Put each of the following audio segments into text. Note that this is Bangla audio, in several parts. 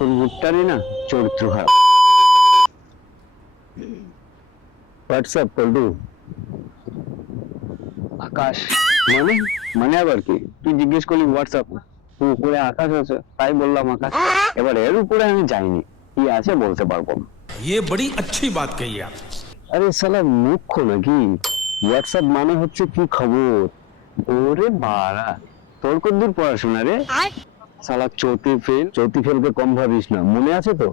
তোর মুখটারই না চরিত্র খারাপ। হোয়াটসঅ্যাপ পল্টু। আকাশ মানে মানে আবার কি? তুই জিজ্ঞেস করলি হোয়াটসঅ্যাপ, উপরে আকাশ আছে তাই বললাম আকাশ। এবার এর উপরে আমি যাইনি, কি আছে বলতে পারবো না। ये बड़ी अच्छी बात कही आप। আরে শালা মুখ্য নাকি? হোয়াটসঅ্যাপ মানে হচ্ছে কি খবর। ওরে বাড়া, তোর কতদূর পড়াশোনা রে? শালা চৌতি ফেলকে কম ভাবিস না। মনে আছে তো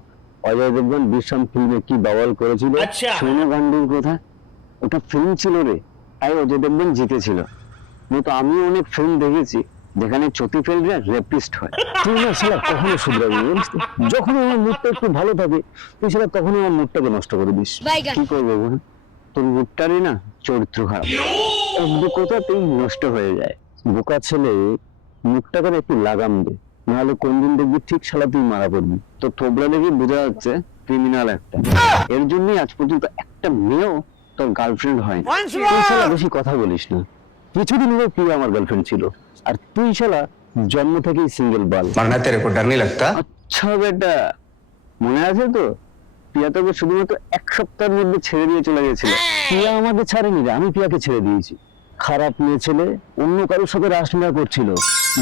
অজয় দেবগন বিশ্রাম ফিল্মে কি বাওয়াল করেছিল? সোনা গান্ডুর কথা, ওটা ফিল্ম ছিল রে, তাই অজয় দেবগন জিতেছিল। কিন্তু আমি অনেক ফিল্ম দেখেছি যেখানে চৌতি ফেলরা রেপিস্ট হয়। তুই না শালা কখনো শুধরাবি না, জানিস তো? যখন আমার মুডটা একটু ভালো থাকে তুই শালা তখনই আমার মুডটাকে নষ্ট করে দিস। কি করবো বল? তোর মুডটারই না চরিত্র খারাপ, এক কথাতেই নষ্ট হয়ে যায়। বোকা ছেলে, মুখটাকে একটু লাগাম দে, নাহলে কোনদিন দেখবি ঠিক শালা তুই মারা পড়বি। তো থোবড়া দেখি বোঝা যাচ্ছে ক্রিমিনাল একটা। এর জন্যই আজ পর্যন্ত একটা মেয়েও তোর গার্লফ্রেন্ড হয়নি। তুই শালা বেশি কথা বলিস না। কিছুদিন আগে প্রিয়া আমার গার্লফ্রেন্ড ছিল, আর তুই শালা জন্ম থেকেই সিঙ্গেল বাল। मरना तेरे को डर नहीं लगता? আচ্ছা বেটা, মনে আছে তো প্রিয়া তোকে শুধুমাত্র এক সপ্তাহের মধ্যে ছেড়ে দিয়ে চলে গেছিল। প্রিয়া আমাকে ছাড়েনি রে, আমি প্রিয়াকে ছেড়ে দিয়েছি। খারাপ মেয়ে ছেলে অন্য কারোর সাথে রাসলীলা করছিল,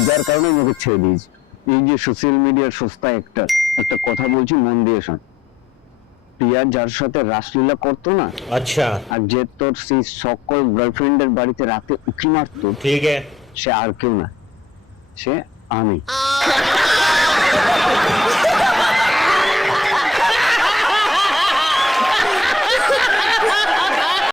যার কারণে আমাকে ছেড়ে দিয়েছি। এই যে সোশ্যাল মিডিয়ার সস্তা একটা কথা বলছি, মন দিয়ে শোন। প্রিয়া যার সাথে রাসলীলা করতো না, अच्छा আর যে তোর সেই সকল গার্লফ্রেন্ডের বাড়িতে রাতে উঁকি মারতো, ठीक है। সে আর কেউ না, সে আমি।